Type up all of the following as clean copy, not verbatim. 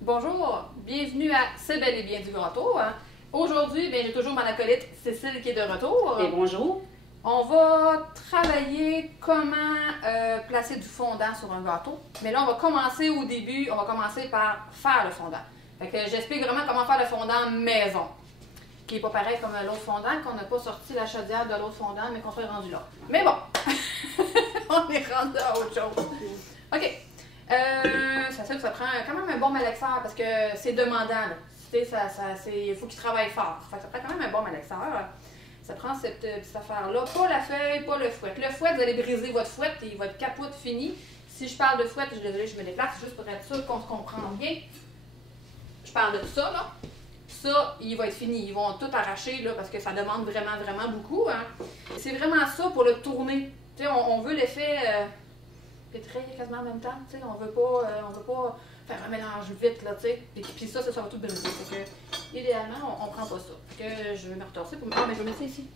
Bonjour, bienvenue à C'est bel et bien du gâteau. Aujourd'hui, j'ai toujours mon acolyte Cécile qui est de retour. Et bonjour. On va travailler comment placer du fondant sur un gâteau. Mais là, on va commencer au début, on va commencer par faire le fondant. Fait que j'explique vraiment comment faire le fondant maison. Qui n'est pas pareil comme l'autre fondant, qu'on n'a pas sorti la chaudière de l'autre fondant, mais qu'on soit rendu là. Mais bon, on est rendu à autre chose. OK. C'est sûr que ça prend quand même un bon malaxeur parce que c'est demandant. Il faut qu'il travaille fort. Fait que ça prend quand même un bon malaxeur. Ça prend cette petite affaire-là. Pas la feuille, pas le fouet. Le fouet, vous allez briser votre fouet et votre capote fini. Si je parle de fouet, je suis désolée, je me déplace juste pour être sûr qu'on se comprend bien. Je parle de ça, là. Ça, il va être fini. Ils vont tout arracher là, parce que ça demande vraiment, vraiment beaucoup. Hein. C'est vraiment ça pour le tourner. Tu sais, on veut l'effet pétrir quasiment en même temps. Tu sais, on veut pas faire un mélange vite, là, tu sais. Puis ça va tout briser. Fait que, idéalement, on prend pas ça. Fait que je vais me retorser pour me... Ah, mais je vais mettre ça ici.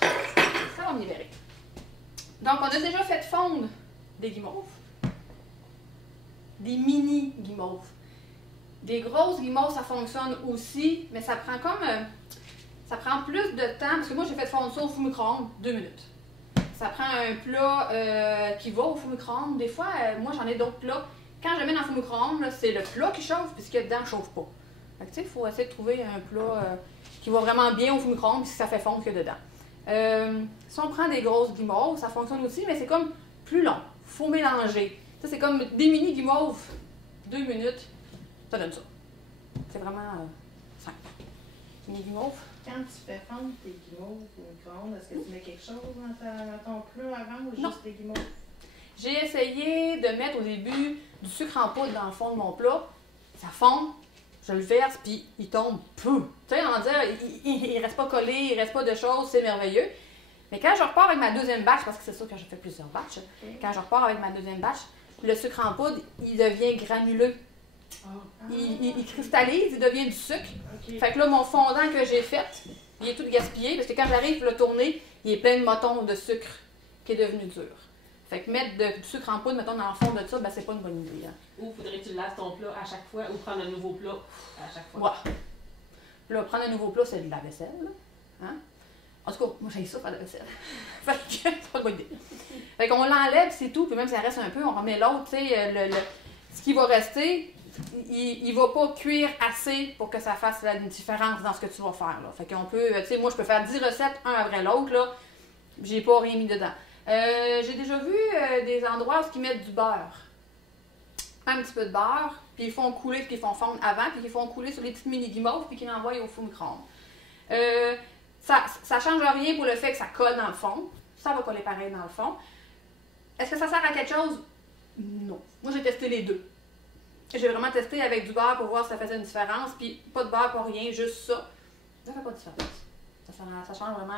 Ça va me libérer. Donc, on a déjà fait fondre des guimauves. Des mini guimauves. Des grosses guimauves, ça fonctionne aussi, mais ça prend comme... ça prend plus de temps, parce que moi, j'ai fait fondre ça au four micro-ondes, 2 minutes. Ça prend un plat qui va au four micro-ondes. Des fois, moi, j'en ai d'autres plats. Quand je le mets dans le four micro-ondes, c'est le plat qui chauffe, puis ce qu'il y a dedans ne chauffe pas. Fait que, tu sais, il faut essayer de trouver un plat qui va vraiment bien au four micro-ondes, puis ça fait fondre que dedans. Si on prend des grosses guimauves, ça fonctionne aussi, mais c'est comme plus long. Il faut mélanger. Ça, c'est comme des mini guimauves, 2 minutes. Ça donne ça. C'est vraiment simple. Mini guimauves. Quand tu fais fondre tes guimauves au micro-ondes, est-ce que tu mets quelque chose dans ton plat avant ou Non. juste des guimauves? J'ai essayé de mettre au début du sucre en poudre dans le fond de mon plat. Ça fond, je le verse, puis il tombe peu. Tu sais, on va dire, il reste pas collé, il reste pas de choses, c'est merveilleux. Mais quand je repars avec ma deuxième batch, parce que c'est sûr que je fais plusieurs batchs, quand je repars avec ma deuxième batch, le sucre en poudre, il devient granuleux. Il cristallise, il devient du sucre. Okay. Fait que là, mon fondant que j'ai fait, il est tout gaspillé parce que quand j'arrive pour le tourner, il est plein de motons de sucre qui est devenu dur. Fait que mettre du sucre en poudre, mettons, dans le fond de ça, ben c'est pas une bonne idée. Hein. Ou faudrait que tu laves ton plat à chaque fois ou prendre un nouveau plat à chaque fois. Ouais. Là, prendre un nouveau plat, c'est de la vaisselle. Hein? En tout cas, moi, j'ai ça faire de la vaisselle. Fait que c'est pas une bonne idée. Fait qu'on l'enlève, c'est tout. Puis même si ça reste un peu, on remet l'autre, tu sais, ce qui va rester, il va pas cuire assez pour que ça fasse la différence dans ce que tu vas faire. Là. Fait qu'on peut, tu sais, moi, je peux faire 10 recettes, un après l'autre, là. J'ai pas rien mis dedans. J'ai déjà vu des endroits où ils mettent du beurre. Un petit peu de beurre, puis ils font couler, puis ils font fondre avant, puis ils font couler sur les petites mini guimauves, puis qu'ils l'envoient au four micro-ondes. Ça change rien pour le fait que ça colle dans le fond. Ça va coller pareil dans le fond. Est-ce que ça sert à quelque chose? Non. Moi, j'ai testé les deux. J'ai vraiment testé avec du beurre pour voir si ça faisait une différence, puis pas de beurre, pas rien, juste ça. Ça fait pas de différence. Ça change vraiment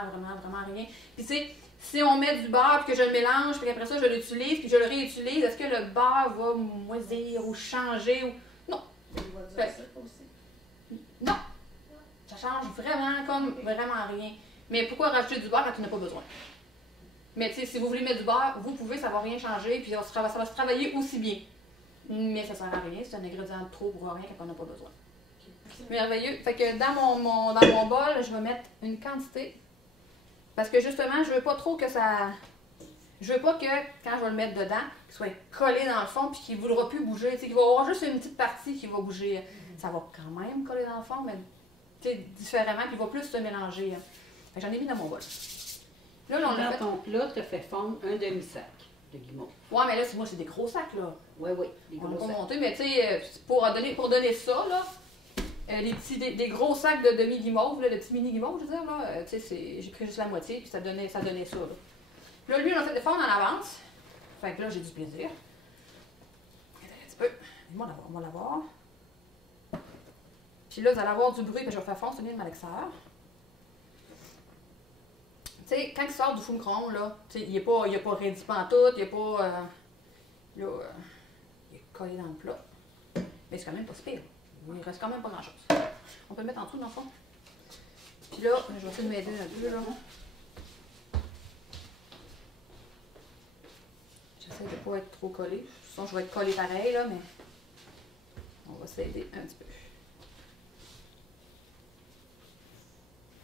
rien. Puis tu sais, si on met du beurre, puis que je le mélange, puis qu'après ça, je l'utilise, puis je le réutilise, est-ce que le beurre va moisir ou changer? Ou... Non. Il va dire ça aussi. Non. Ça change vraiment rien. Mais pourquoi rajouter du beurre quand tu n'as pas besoin? Mais tu sais, si vous voulez mettre du beurre, vous pouvez, ça va rien changer, puis ça va se travailler aussi bien. Mais ça sert à rien, c'est un ingrédient de trop pour rien quand on n'a pas besoin. Merveilleux. Fait que dans mon bol, je vais mettre une quantité. Parce que justement, je veux pas trop que ça... Je veux pas que, quand je vais le mettre dedans, qu'il soit collé dans le fond puis qu'il ne voudra plus bouger. Tu sais, qu'il va y avoir juste une petite partie qui va bouger. Ça va quand même coller dans le fond, mais différemment, puis il va plus se mélanger. Fait que j'en ai mis dans mon bol. Là, on Dans ton plat, tu as fait fondre un demi-sac de guimauve. Ouais, mais là, moi, c'est des gros sacs, là. Oui, des On va gros pas sacs. monter, mais tu sais, pour donner ça, là, des gros sacs de demi-guimauve, le petit mini-guimauve, je veux dire, là, tu sais, j'ai pris juste la moitié, puis ça donnait ça, là. Là, lui, on a fait des fondre en avance. Fait que là, j'ai du plaisir. Un petit peu. On va l'avoir. Puis là, vous allez avoir du bruit, puis je vais faire fondre, c'est bien de malaxeur. Tu sais, quand il sort du four micro-ondes, là, tu sais, il n'est pas ready pantoute, il n'est pas... là, il est collé dans le plat. Mais c'est quand même pas si pire. Il reste quand même pas grand-chose. On peut le mettre en dessous, dans le fond. Puis là, je vais essayer de m'aider un peu, là. J'essaie de ne pas être trop collé. Sinon, je vais être collé pareil, là, mais... On va va s'aider un petit peu.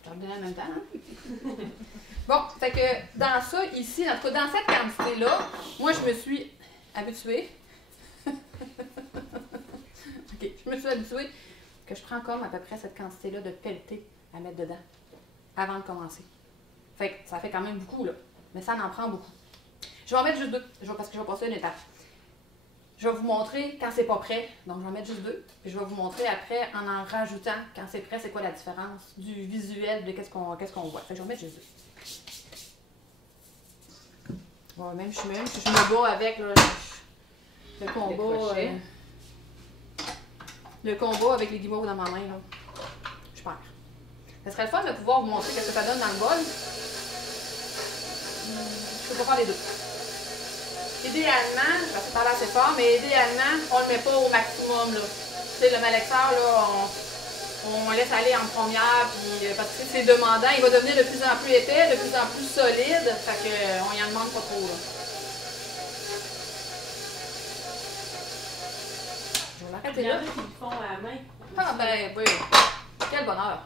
Je vais redonner en même temps, hein? Bon, fait que dans ça, ici, en tout cas, dans cette quantité-là, moi, je me suis habituée. OK, je me suis habituée que je prends comme à peu près cette quantité-là de pelleté à mettre dedans avant de commencer. Fait que ça fait quand même beaucoup, là. Mais ça en prend beaucoup. Je vais en mettre juste 2, parce que je vais passer une étape. Je vais vous montrer quand c'est pas prêt, donc je vais en mettre juste 2. Puis je vais vous montrer après, en rajoutant, quand c'est prêt, c'est quoi la différence du visuel de qu'est-ce qu'on voit. Fait que je vais en mettre juste 2. Bon, même je me bats avec là, le combat. Le combat avec les guimauves dans ma main, là. Je perds. Ça serait le fun de pouvoir vous montrer ce que ça donne dans le bol. Je peux pas faire les deux. Idéalement, parce que ça parle assez fort, mais idéalement, on le met pas au maximum, là. Tu sais, le malaxeur, là, on laisse aller en première, puis parce que c'est demandant, il va devenir de plus en plus épais, de plus en plus solide, fait qu'on y en demande pas trop, là. Je vais l'arrêter là. Il y en a qui le font à la main. Ah ben oui, quel bonheur.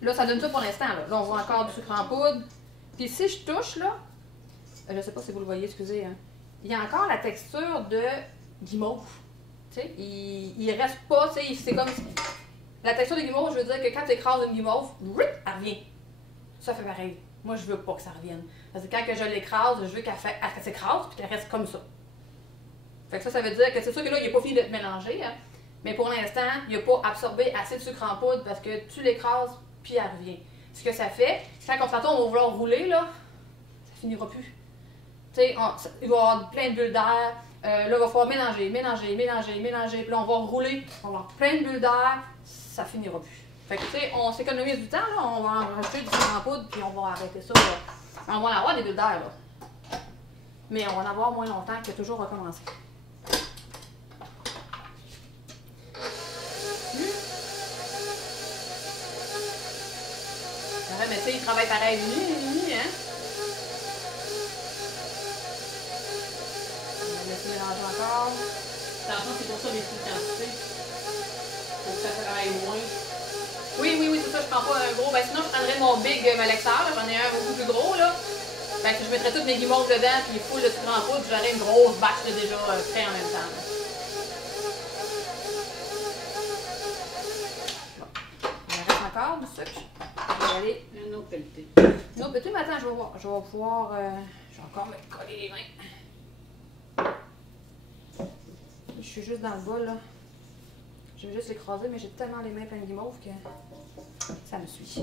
Là, ça donne ça pour l'instant, là. Là, on voit encore du sucre en poudre. Puis si je touche, là, je sais pas si vous le voyez, excusez, hein. Il y a encore la texture de guimauve. Tu sais, il reste pas, tu sais, c'est comme... La texture de guimauve, je veux dire que quand tu écrases une guimauve, elle revient. Ça fait pareil. Moi, je veux pas que ça revienne. Parce que quand que je l'écrase, je veux qu'elle s'écrase puis qu'elle reste comme ça. Fait que ça veut dire que c'est sûr que là, il n'est pas fini de te mélanger, hein. Mais pour l'instant, il n'a pas absorbé assez de sucre en poudre parce que tu l'écrases puis elle revient. Ce que ça fait, quand on va vouloir rouler, là, ça finira plus. Tu sais, il va y avoir plein de bulles d'air. Là, il va falloir mélanger. Puis là, on va rouler. On va avoir plein de bulles d'air. Ça finira plus. Fait que, tu sais, on s'économise du temps, là. On va en rajouter du sucre en poudre, puis on va arrêter ça, là. On va en avoir des bulles d'air, là. Mais on va en avoir moins longtemps que toujours recommencer. Ouais, mais tu sais, il travaille pareil nuit, hein. Mélanger encore. Dans le fond, c'est pour ça les petites quantités. Pour que ça travaille moins. Oui, c'est ça, je prends pas un gros. Ben sinon, je prendrais mon big malaxeur. J'en ai un beaucoup plus gros, là. Fait que je mettrais toutes mes guimauves dedans, puis full de sucre en poudre, j'aurais une grosse bâche là, déjà prêt en même temps. Là. Bon. Il me reste encore du sucre. Je vais aller. Une autre pelletée. Une autre pelletée, mais attends, je vais voir. Je vais pouvoir. Je vais encore me coller les mains. Je suis juste dans le bol, là. Je vais juste l'écraser, mais j'ai tellement les mains pleines de guimauve que ça me suit.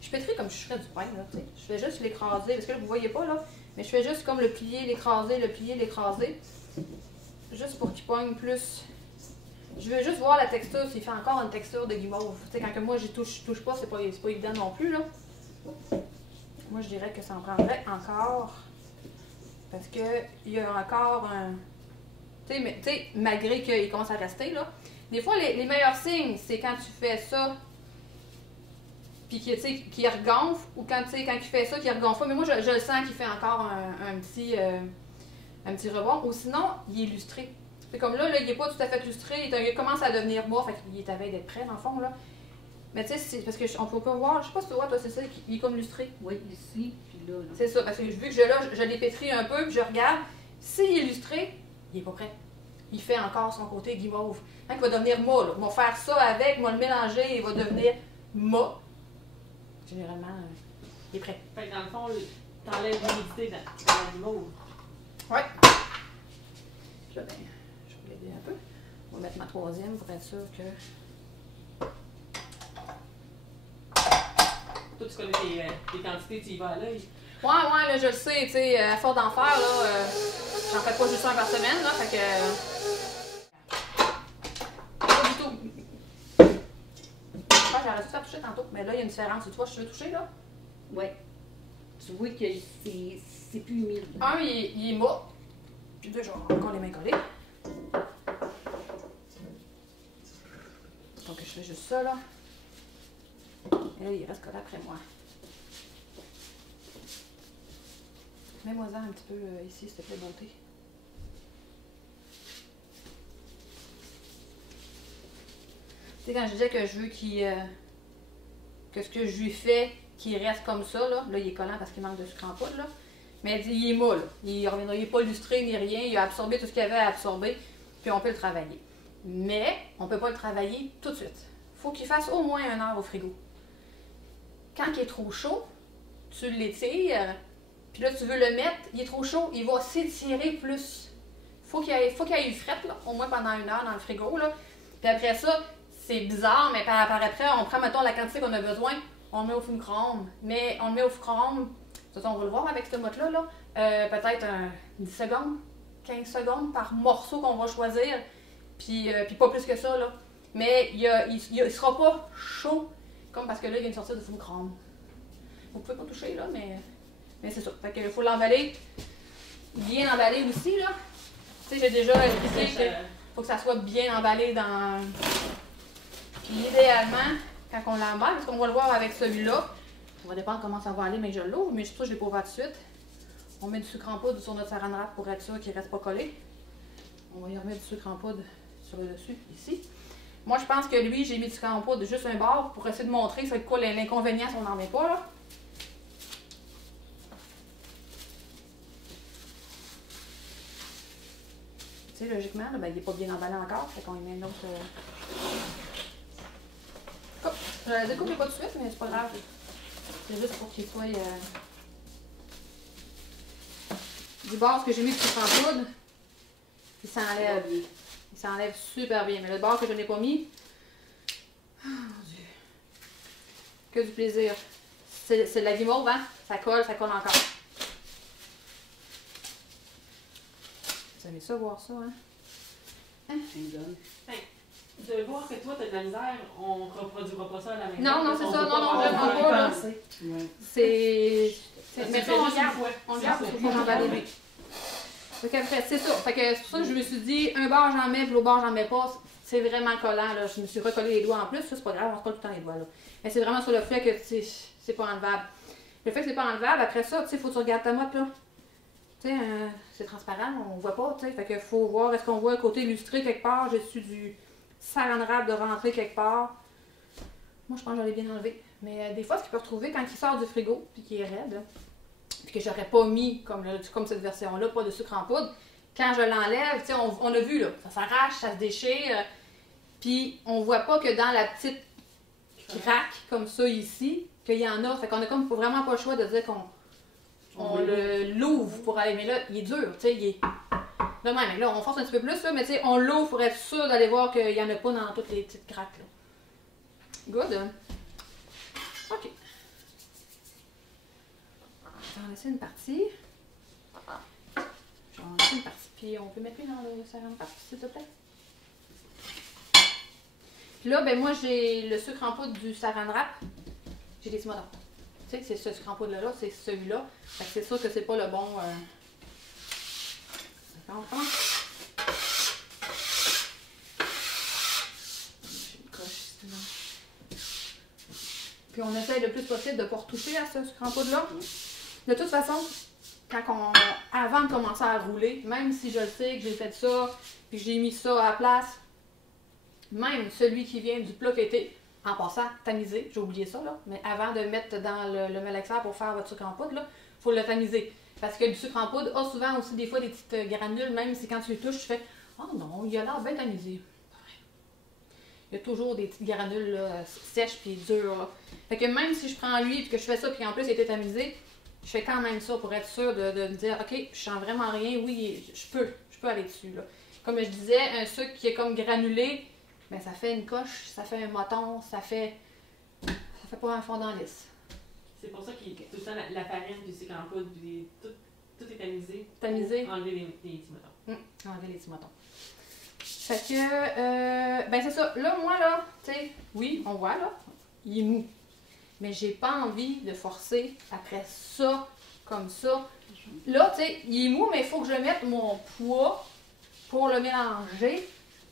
Je pétris comme je ferais du pain, là, tu sais. Je fais juste l'écraser, parce que là, vous voyez pas, là, mais je fais juste comme le plier, l'écraser, le plier, l'écraser. Juste pour qu'il poigne plus. Je veux juste voir la texture, s'il fait encore une texture de guimauve. Tu sais, quand que moi, je touche pas, c'est pas évident non plus, là. Moi, je dirais que ça en prendrait encore. Parce que il y a encore un... Tu sais, malgré qu'il commence à rester, là. Des fois, les meilleurs signes, c'est quand tu fais ça, puis qu'il regonfle, ou quand il fait ça, qu'il regonfle pas. Mais moi, je le sens qu'il fait encore un petit rebond. Ou sinon, il est lustré. C'est comme là, il n'est pas tout à fait lustré, il commence à devenir mort, fait qu'il est à veille d'être prêt, dans le fond, là. Mais tu sais, c'est parce qu'on peut pas voir, je sais pas si tu vois, toi, c'est ça, il est comme lustré. Oui, ici, puis là. C'est ça, parce que vu que je l'ai pétri un peu, puis je regarde, s'il est lustré, il est pas prêt. Il fait encore son côté guimauve. Quand il va devenir mât, là. On va faire ça avec, on va le mélanger, il va devenir mât. Généralement, il est prêt. Fait que dans le fond, t'enlèves l'humidité dans la guimauve. Ouais. Puis là, ben, je vais l'aider un peu. On va mettre ma troisième pour être sûr que... Toi, tu connais les quantités, tu y vas à l'œil. Ouais, là, je le sais, tu sais, à force d'en faire, là, j'en fais pas juste un par semaine, là, fait que... Pas du tout. Je crois que j'aurais dû faire toucher tantôt, mais là, il y a une différence. Tu vois, je veux toucher, là? Ouais. Tu vois que c'est plus humide. Un, il est mât. Puis deux, j'ai encore les mains collées. Donc, je fais juste ça, là. Et là, il reste collé après moi. Mets-moi-en un petit peu ici, s'il te plaît, beauté. Tu sais, quand je disais que je veux que ce que je lui fais, qu'il reste comme ça, là il est collant parce qu'il manque de sucre en poudre, là. Mais il est mou, là. Il n'est pas lustré ni rien. Il a absorbé tout ce qu'il avait à absorber, puis on peut le travailler. Mais on ne peut pas le travailler tout de suite. Il faut qu'il fasse au moins 1 heure au frigo. Quand il est trop chaud, tu l'étires, puis là tu veux le mettre, il est trop chaud, il va s'étirer plus. Faut qu'il y ait eu frette, là, au moins pendant 1 heure dans le frigo, là. Puis après ça, c'est bizarre, mais par après, on prend, mettons, la quantité qu'on a besoin, on le met au four micro-ondes. Mais on le met au four micro-ondes, de toute façon, on va le voir avec ce mode-là, là, peut-être 10 secondes, 15 secondes par morceau qu'on va choisir, puis pas plus que ça, là. Mais il sera pas chaud, comme parce que là, il vient de sortir du four micro-ondes. Vous pouvez pas toucher, là, mais c'est ça. Fait qu'il faut l'emballer, bien emballé aussi, là. Tu sais, j'ai déjà expliqué qu'il faut que ça soit bien emballé dans... Puis idéalement, quand on l'emballe, parce qu'on va le voir avec celui-là, ça va dépendre comment ça va aller, mais je l'ouvre, mais je ne l'ai pas ouvert tout de suite. On met du sucre en poudre sur notre saran wrap pour être sûr qu'il ne reste pas collé. On va y remettre du sucre en poudre sur le dessus, ici. Moi, je pense que lui, j'ai mis du sucre en poudre juste un bord pour essayer de montrer c'est quoi l'inconvénient si on n'en met pas, là. Tu sais, logiquement, là, ben, il n'est pas bien emballé encore, fait qu'on y met une autre... Hop, je la découpe pas tout de suite, mais c'est pas grave. C'est juste pour qu'il soit... Du bord que j'ai mis du sucre en poudre, il s'enlève. Il s'enlève super bien. Mais le bord que je n'ai pas mis... Oh mon Dieu. Que du plaisir. C'est de la guimauve, hein? Ça colle encore. Vous aimez ça, voir ça, hein? De voir que toi, tu as de la misère, on ne reproduira pas ça à la maison. Non, c'est ça. Non, vraiment pas. C'est... Mais ça, on garde pour emballer lui. Donc après, c'est ça. Fait que c'est pour ça que je me suis dit, un bord j'en mets, puis l'autre bord j'en mets pas. C'est vraiment collant, là. Je me suis recollé les doigts en plus. Ça, c'est pas grave, on se colle tout le temps les doigts, là. Mais c'est vraiment sur le fait que c'est pas enlevable. Le fait que c'est pas enlevable, après ça, tu sais, faut que tu regardes ta motte, là. Tu sais, c'est transparent, on voit pas, tu sais. Fait que faut voir, est-ce qu'on voit un côté illustré quelque part, j'ai su du saran wrap de rentrer quelque part. Moi, je pense que je l'ai bien enlevé. Mais des fois, ce qu'il peut retrouver quand il sort du frigo, puis qu'il est raide, là, puis que j'aurais pas mis, comme cette version-là, pas de sucre en poudre, quand je l'enlève, tu sais, on a vu, là, ça s'arrache, ça se déchire, puis on voit pas que dans la petite craque, comme ça, ici, qu'il y en a. Fait qu'on a comme vraiment pas le choix de dire qu'on l'ouvre pour aller, mais là, il est dur, tu sais, il est... Là, même, là, on force un petit peu plus, là, mais tu sais, on l'ouvre pour être sûr d'aller voir qu'il y en a pas dans toutes les petites craques, là. Good. OK. Je vais en laisser une partie. Je vais en laisser une partie. Puis on peut mettre lui dans le saran wrap, s'il te plaît. Puis là, ben moi, j'ai le sucre en poudre du saran wrap. J'ai des petits motons. Tu sais, c'est ce sucre en poudre-là, c'est celui-là. Fait que c'est sûr que c'est pas le bon... D'accord, on commence. Puis on essaye le plus possible de ne pas retoucher à ce sucre en poudre-là. De toute façon, avant de commencer à rouler, même si je le sais que j'ai fait ça, puis que j'ai mis ça à la place, même celui qui vient du plat qui a été, en passant, tamisé, j'ai oublié ça, là, mais avant de mettre dans le malaxeur pour faire votre sucre en poudre, il faut le tamiser. Parce que le sucre en poudre a souvent aussi des fois des petites granules, même si quand tu les touches, tu fais « Oh non, il a l'air bien tamisé ». Il y a toujours des petites granules là, sèches puis dures. Là. Fait que même si je prends lui et que je fais ça, puis en plus il était tamisé, je fais quand même ça pour être sûre de me dire, OK, je sens vraiment rien, oui, je peux aller dessus. Là. Comme je disais, un sucre qui est comme granulé, ben, ça fait une coche, ça fait un moton, ça fait pas un fondant lisse. C'est pour ça qu'il y a tout le temps la farine, puis c'est qu'en poudre, tout est tamisé. Tamisé. Pour enlever les petits motons. Enlever les petits motons. Fait que, ben c'est ça. Là, moi, là, tu sais, oui, on voit, là, il est mou. Mais j'ai pas envie de forcer après ça, comme ça. Là, tu sais, il est mou, mais il faut que je mette mon poids pour le mélanger.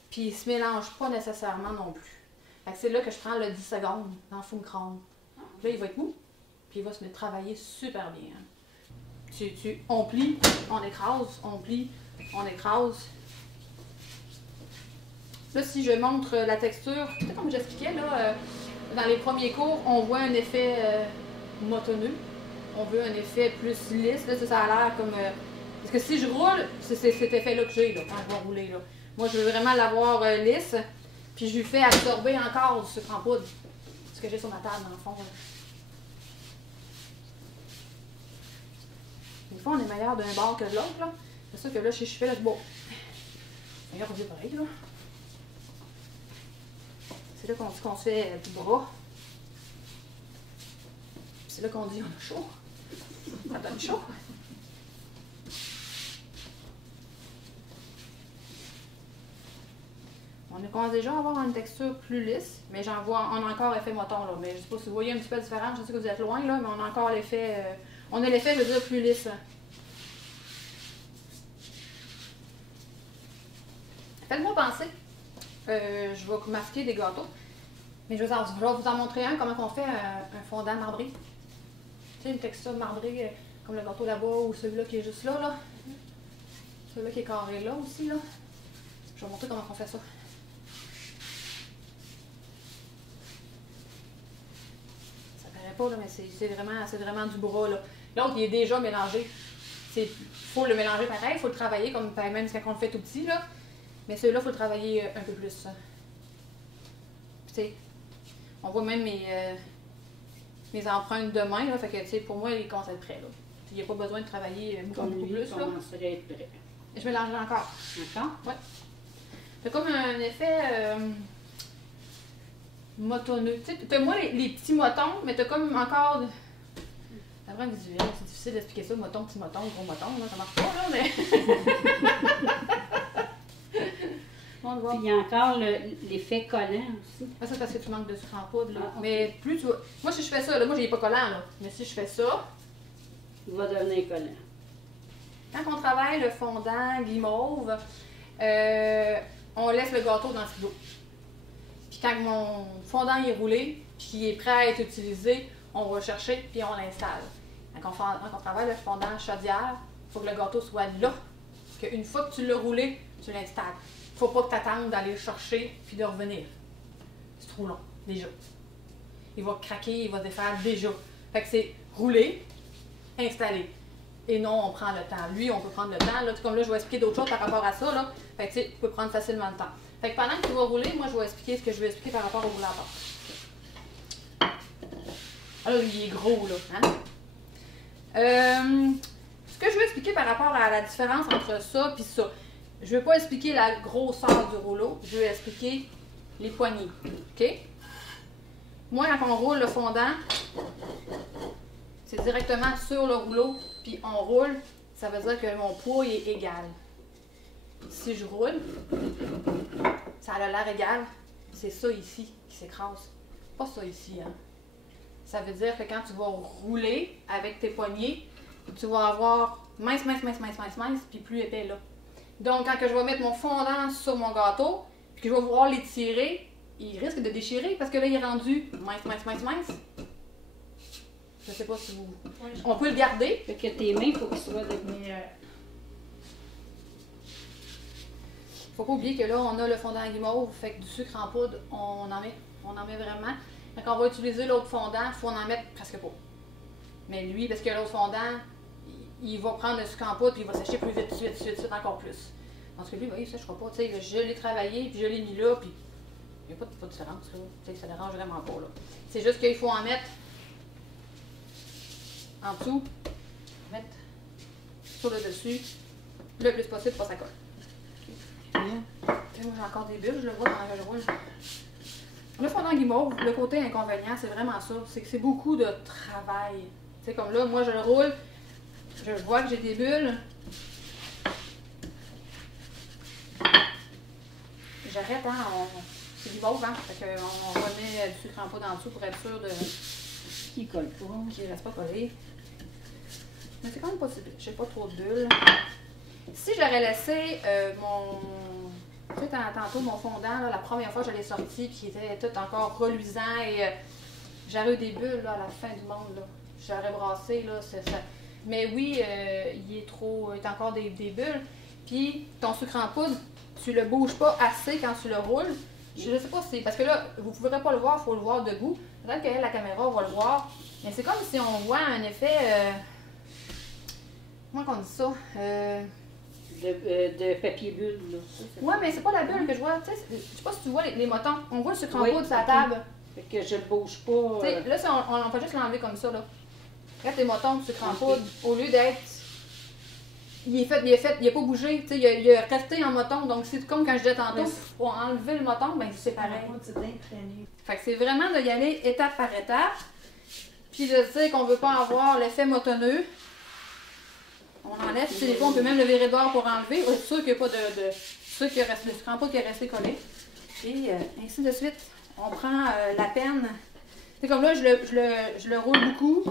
Puis il se mélange pas nécessairement non plus. Fait que c'est là que je prends le 10 secondes dans le four micro-ondes. Là, il va être mou. Puis il va se mettre travailler super bien. On plie, on écrase, on plie, on écrase. Là, si je montre la texture, peut-être comme j'expliquais, là, dans les premiers cours, on voit un effet motonneux. On veut un effet plus lisse. Là, ça a l'air comme... parce que si je roule, c'est cet effet-là que j'ai, là, quand je vais rouler. Là. Moi, je veux vraiment l'avoir lisse. Puis je lui fais absorber encore du sucre en poudre. Ce que j'ai sur ma table, dans le fond. Là. Des fois, on est meilleur d'un bord que de l'autre. C'est sûr que là, si je fais là, bon, meilleur au pareil, là. C'est là qu'on dit qu'on se fait du bras. C'est là qu'on dit on a chaud. Ça donne chaud. On commence déjà à avoir une texture plus lisse, mais on a encore l'effet moton, là. Mais je ne sais pas si vous voyez un petit peu la différence, je sais que vous êtes loin, là, mais on a encore l'effet, on a l'effet, je veux dire, plus lisse. Faites-moi penser, je vais masquer des gâteaux, mais je vais vous en montrer un, comment on fait un fondant marbré. Tu sais, une texture marbrée, comme le gâteau là-bas, ou celui-là qui est juste là, là. Celui-là qui est carré là aussi, là. Je vais vous montrer comment on fait ça. Pas, là, mais c'est vraiment du bras. L'autre, il est déjà mélangé. Il faut le mélanger pareil, il faut le travailler, comme même quand on le fait tout petit. Là. Mais celui-là, il faut le travailler un peu plus. Puis, on voit même mes empreintes de main. Là, fait que, pour moi, il commence à être prêt. Il n'y a pas besoin de travailler beaucoup plus. Là. Commencerait à être prêt. Je mélange encore. Encore? Oui. C'est comme un effet... motonneux. Tu sais, t'as moins les petits motons, mais t'as comme encore... C'est vraiment visuel, c'est difficile d'expliquer ça, moton, petit moton, gros moton, là, ça marche pas, là, mais... On le voit. Puis il y a encore l'effet collant aussi. Ah, ça, c'est parce que tu manques de sucre en poudre, là. Okay. Mais plus tu vas... Moi, si je fais ça, là, moi, j'ai pas collant, là. Mais si je fais ça... Il va devenir collant. Quand on travaille le fondant guimauve, on laisse le gâteau dans le frigo. Puis quand mon fondant est roulé, puis qu'il est prêt à être utilisé, on va le chercher puis on l'installe. Quand on travaille le fondant chaudière, il faut que le gâteau soit là. Parce qu'une fois que tu l'as roulé, tu l'installes. Il ne faut pas que tu attendes d'aller le chercher puis de revenir. C'est trop long, déjà. Il va craquer, il va se défaire déjà. Fait que c'est rouler, installer. Et non, on prend le temps. Lui, on peut prendre le temps. Là, comme là, je vais expliquer d'autres choses par rapport à ça. Là. Fait que tu sais, tu peux prendre facilement le temps. Fait que pendant que tu vas rouler, moi, je vais expliquer ce que je vais expliquer par rapport au roulage. Alors, il est gros, là. Hein? Ce que je veux expliquer par rapport à la différence entre ça et ça, je ne vais pas expliquer la grosseur du rouleau, je vais expliquer les poignées. OK? Moi, quand on roule le fondant, c'est directement sur le rouleau, puis on roule, ça veut dire que mon poids est égal. Si je roule, ça a l'air égal, c'est ça ici qui s'écrase. Pas ça ici, hein. Ça veut dire que quand tu vas rouler avec tes poignets, tu vas avoir mince, puis plus épais là. Donc, quand que je vais mettre mon fondant sur mon gâteau, puis que je vais vouloir l'étirer, il risque de déchirer parce que là, il est rendu mince. Je sais pas si vous... On peut le garder. Fait que tes mains, il faut qu'ils soient devenus... Faut pas oublier que là, on a le fondant guimauve, fait que du sucre en poudre, on en met vraiment. Quand on va utiliser l'autre fondant, il faut en mettre presque pas. Mais lui, parce que l'autre fondant, il va prendre le sucre en poudre puis il va sécher plus vite, tout de suite, encore plus. Parce que lui, il ne séchera pas. Tu sais, je l'ai travaillé, puis je l'ai mis là, puis il n'y a pas de différence, là. Tu sais, ça ne dérange vraiment pas, là. C'est juste qu'il faut en mettre en dessous, mettre sur le dessus, le plus possible pour que ça colle. Moi, j'ai encore des bulles, je le vois quand je roule. Le fondant guimauve, le côté inconvénient, c'est vraiment ça. C'est que c'est beaucoup de travail. Tu sais, comme là, moi, je le roule, je vois que j'ai des bulles. J'arrête, hein. C'est guimauve, hein. Fait qu'on remet du sucre en poudre en dessous pour être sûr de... Qui colle pas. Qui reste pas collé. Mais c'est quand même pas si... J'ai pas trop de bulles. Si j'aurais laissé mon... Tu sais, tantôt, mon fondant, là, la première fois que je l'ai sorti, puis il était tout encore reluisant et j'aurais eu des bulles là, à la fin du monde. J'aurais brassé, là, ça. Mais oui, il est encore des bulles. Puis ton sucre en poudre, tu le bouges pas assez quand tu le roules. Je sais pas si c'est parce que là, vous ne pourrez pas le voir, il faut le voir debout. Peut-être que la caméra va le voir. Mais c'est comme si on voit un effet. Comment on dit ça? De papier bulle, là. Ouais, mais c'est pas la bulle que je vois. Tu sais, je sais pas si tu vois les motons. On voit le sucre en Oui, poudre sur la ok. table. Fait que je le bouge pas. Tu sais, là, si on peut juste l'enlever comme ça, là. Regarde tes motons de sucre en Ok. poudre, au lieu d'être. Il a pas bougé, tu sais, il a resté en moton. Donc, c'est comme quand je disais tantôt, Mais pour enlever le moton, ben c'est pareil. C'est d'imprégner. Fait que c'est vraiment d'y aller étape par étape. Puis de se dire qu'on veut pas avoir l'effet motonneux. On enlève, puis des fois on peut même le virer de bord pour enlever. C'est sûr qu'il n'y a pas de sûr qu'il reste le sucre en poudre qui est resté collé. Et ainsi de suite. On prend la peine. C'est comme là, je le roule beaucoup.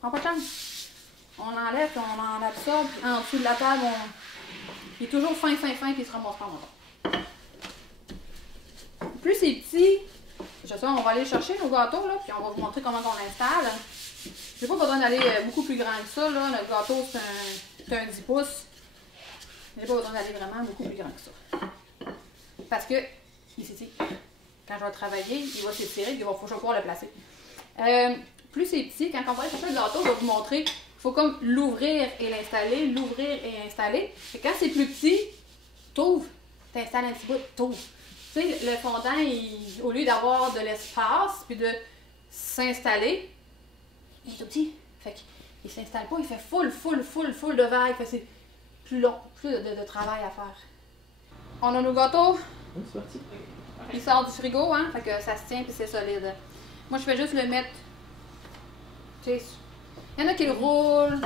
Prends pas de chance. On l'enlève, puis on en absorbe. Puis en dessous de la table, il est toujours fin, puis il se ramasse pas en bas. Plus c'est petit, je sais, on va aller chercher nos gâteaux, là, puis on va vous montrer comment on l'installe. J'ai pas besoin d'aller beaucoup plus grand que ça, là. Notre gâteau, c'est un 10 pouces. J'ai pas besoin d'aller vraiment beaucoup plus grand que ça. Parce que, ici, quand je vais travailler, il va s'étirer, puis il va pouvoir le placer. Plus c'est petit, quand on va aller chercher le gâteau, je vais vous montrer, il faut comme l'ouvrir et l'installer, l'ouvrir et installer. Et quand c'est plus petit, t'ouvres, t'installes un petit bout, t'ouvres. Tu sais, le fondant, au lieu d'avoir de l'espace, puis de s'installer, il est tout petit. Fait qu'il s'installe pas, il fait full de vagues. Fait que c'est plus long, plus de travail à faire. On a nos gâteaux. Oui, c'est parti. Il sort du frigo, hein. Fait que ça se tient puis c'est solide. Moi, je fais juste le mettre. Tu sais, il y en a qui le roulent,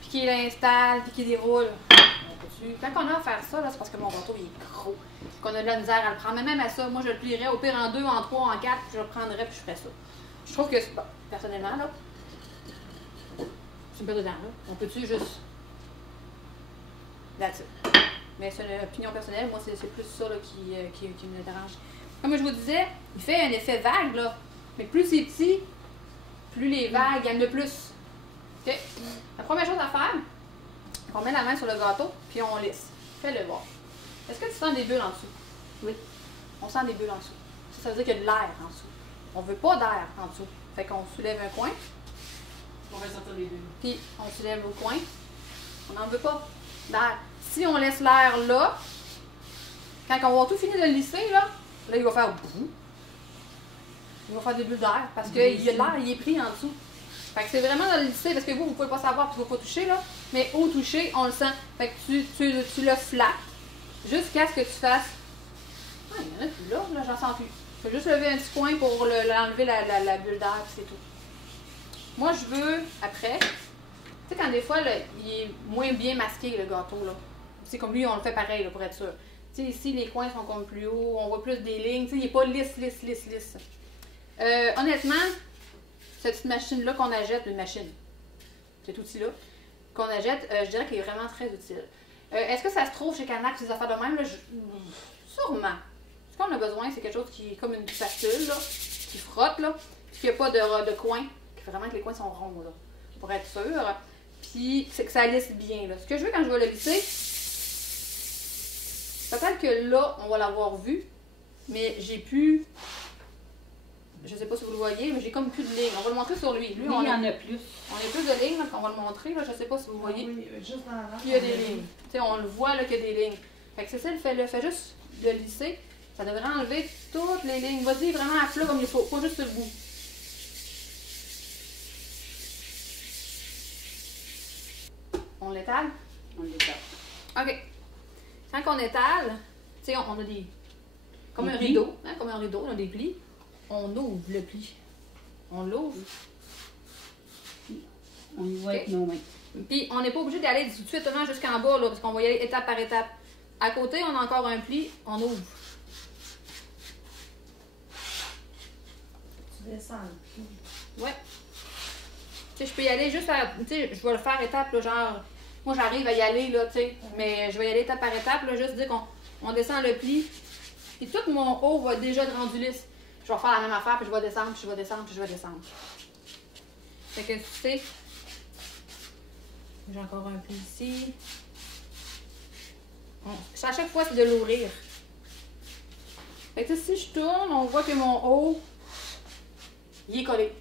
puis qui l'installent, puis qui déroulent. Quand on a à faire ça, là, c'est parce que mon gâteau il est gros. Qu'on a de la misère à le prendre. Mais même à ça, moi, je le plierais au pire en 2, en 3, en 4, puis je le prendrais, puis je ferais ça. Je trouve que, bon, personnellement, là, c'est une perte de temps, là. On peut-tu juste. That's it. Mais c'est une opinion personnelle. Moi, c'est plus ça là, qui me dérange. Comme je vous disais, il fait un effet vague, là. Mais plus c'est petit, plus les vagues, il y en a plus. OK? La première chose à faire, on met la main sur le gâteau, puis on lisse. Fais-le voir. Est-ce que tu sens des bulles en dessous? Oui. On sent des bulles en dessous. Ça veut dire qu'il y a de l'air en dessous. On veut pas d'air en dessous. Fait qu'on soulève un coin, On va sortir les deux. puis on soulève l'autre coin. On n'en veut pas d'air. Si on laisse l'air là, quand on va tout finir de le lisser, là il va faire boum. Il va faire des bulles d'air parce que l'air, il est pris en dessous. Fait que c'est vraiment de le lisser parce que vous pouvez pas savoir puis vous pouvez pas toucher, là. Mais au toucher, on le sent. Fait que tu le flattes jusqu'à ce que tu fasses. Ah, il y en a plus là, j'en sens plus. Tu peux juste lever un petit coin pour l'enlever la bulle d'air, puis c'est tout. Moi, je veux, après, tu sais, quand des fois, là, il est moins bien masqué, le gâteau, là. C'est comme lui, on le fait pareil, là, pour être sûr. Tu sais, ici, les coins sont comme plus hauts, on voit plus des lignes. Tu sais, il n'est pas lisse. Honnêtement, cette petite machine-là qu'on achète, une machine, cet outil-là, qu'on achète, je dirais qu'il est vraiment très utile. Est-ce que ça se trouve chez Canac, ces affaires de même? Là, sûrement. Ce qu'on a besoin, c'est quelque chose qui est comme une spatule, là, qui frotte, là, puis qu'il n'y a pas de coin, vraiment que les coins sont ronds, là, pour être sûr. Puis c'est que ça lisse bien, là. Ce que je veux quand je vais le lisser, peut-être que là, on va l'avoir vu, mais j'ai plus. Je sais pas si vous le voyez, mais j'ai comme plus de lignes. On va le montrer sur lui. Lui, Il y en a plus. On a plus de lignes, donc on va le montrer. Là. Je sais pas si vous voyez. Oui, juste dans l'avant. Puis il y a des lignes. Tu sais, on le voit là qu'il y a des lignes. Fait que c'est ça, le fait juste de lisser. Ça devrait enlever toutes les lignes. Vas-y, vraiment à plat comme il faut, pas juste sur le bout. On l'étale? On l'étale. OK. Quand on étale, tu sais, on a des. Comme Des un plis. rideau. Hein, comme un rideau, on a des plis. On ouvre le pli. On l'ouvre. On y va Ok. avec nos mains. Puis on n'est pas obligé d'aller tout de suite jusqu'en bas, là, parce qu'on va y aller étape par étape. À côté, on a encore un pli, on ouvre. Tu descends le pied. Ouais. Tu sais, je peux y aller juste à. Tu sais, je vais le faire étape, là, genre. Moi, j'arrive à y aller, là, tu sais. Mais je vais y aller étape par étape, là, juste dire qu'on descend le pli. Et tout mon haut va déjà être rendu lisse. Je vais faire la même affaire, puis je vais descendre, puis je vais descendre, puis je vais descendre. Fait que, tu sais. J'ai encore un pli ici. À chaque fois, c'est de l'ouvrir. Fait que si je tourne, on voit que mon haut, il est collé.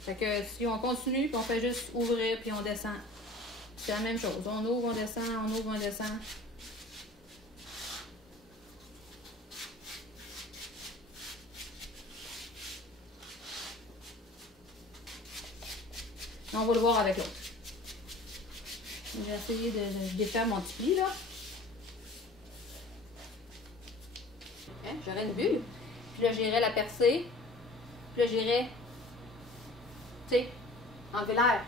Fait que si on continue, puis on fait juste ouvrir, puis on descend. C'est la même chose. On ouvre, on descend, on ouvre, on descend. On va le voir avec l'autre. J'ai essayé de défaire mon petit pli, là. Hein, j'aurais une bulle. Puis là, j'irais la percer. Puis là, j'irais, tu sais, enlever l'air.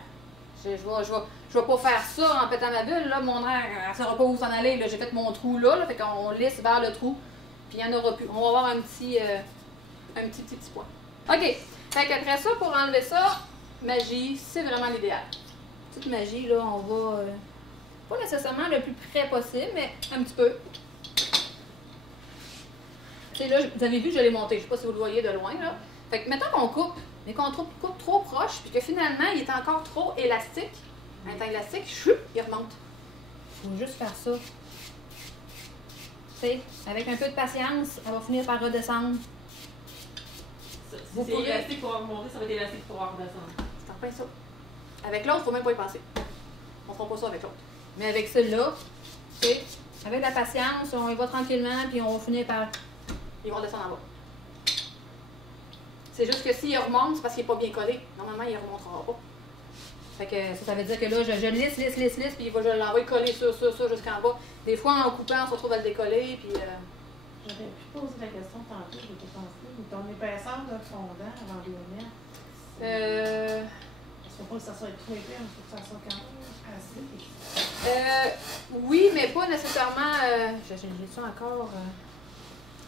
Je vais pas faire ça en pétant ma bulle, là. Mon air, elle ne saura pas où s'en aller. Là, j'ai fait mon trou là, fait qu'on lisse vers le trou. Puis il n'y en aura plus. On va avoir un petit point. OK. Fait qu'après ça, pour enlever ça, magie, c'est vraiment l'idéal. Petite magie, là, on va, pas nécessairement le plus près possible, mais un petit peu. Tu sais, là, vous avez vu, je l'ai monté. Je sais pas si vous le voyez de loin, là. Fait que maintenant qu'on coupe, mais qu'on coupe trop proche, puis que finalement, il est encore trop élastique, un temps élastique, choup, il remonte. Il faut juste faire ça. Tu sais, avec un peu de patience, elle va finir par redescendre. Si c'est élastique pour remonter, ça va être élastique pour redescendre. C'est en plein ça. Avec l'autre, il ne faut même pas y penser. On ne fera pas ça avec l'autre. Mais avec celle-là, tu sais, avec la patience, on y va tranquillement, puis on va finir par... Ils vont descendre en bas. C'est juste que s'il remonte, c'est parce qu'il n'est pas bien collé. Normalement, il ne remontera pas. Fait que ça veut dire que là, je lisse, puis je l'envoie coller ça jusqu'en bas. Des fois, en coupant, on se retrouve à le décoller, puis... J'aurais pu poser la question tantôt, j'ai pas pensé. Mais ton épaisseur de fondant avant de le mettre, il ne faut pas que ça soit trop épais, il faut que ça soit quand même assez. Oui, mais pas nécessairement... j'ai ça encore...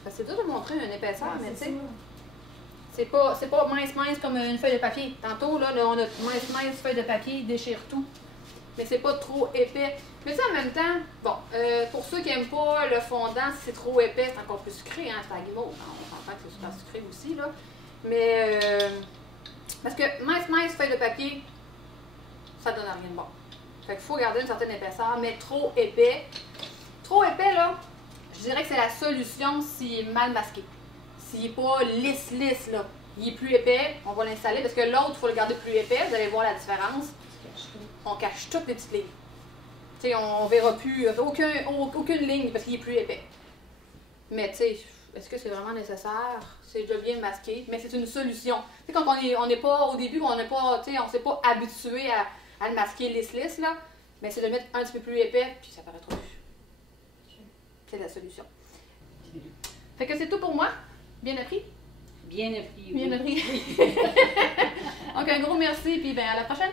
c'est dur de montrer une épaisseur, mais tu sais... C'est pas mince comme une feuille de papier. Tantôt, là on a mince feuille de papier, il déchire tout. Mais c'est pas trop épais. Mais ça, en même temps, bon, pour ceux qui n'aiment pas le fondant, si c'est trop épais, c'est encore plus sucré, hein, c'est à guimauve. On s'entend que c'est super sucré aussi, là. Mais, parce que mince feuille de papier, ça donne rien de bon. Fait qu'il faut garder une certaine épaisseur, mais trop épais, là, je dirais que c'est la solution s'il est mal masqué. S'il n'est pas lisse, là, il est plus épais, on va l'installer parce que l'autre, il faut le garder plus épais, vous allez voir la différence. On cache toutes les petites lignes. Tu sais, on verra plus aucune ligne parce qu'il est plus épais. Mais tu sais, est-ce que c'est vraiment nécessaire? C'est déjà bien masqué, mais c'est une solution. Tu sais, quand on n'est pas, au début, on n'est pas, tu sais, on s'est pas habitué à le masquer lisse, là, mais c'est de le mettre un petit peu plus épais, puis ça paraîtra plus. C'est la solution. Fait que c'est tout pour moi. Bien appris? Bien appris. Bien appris. Donc, un gros merci, puis ben à la prochaine!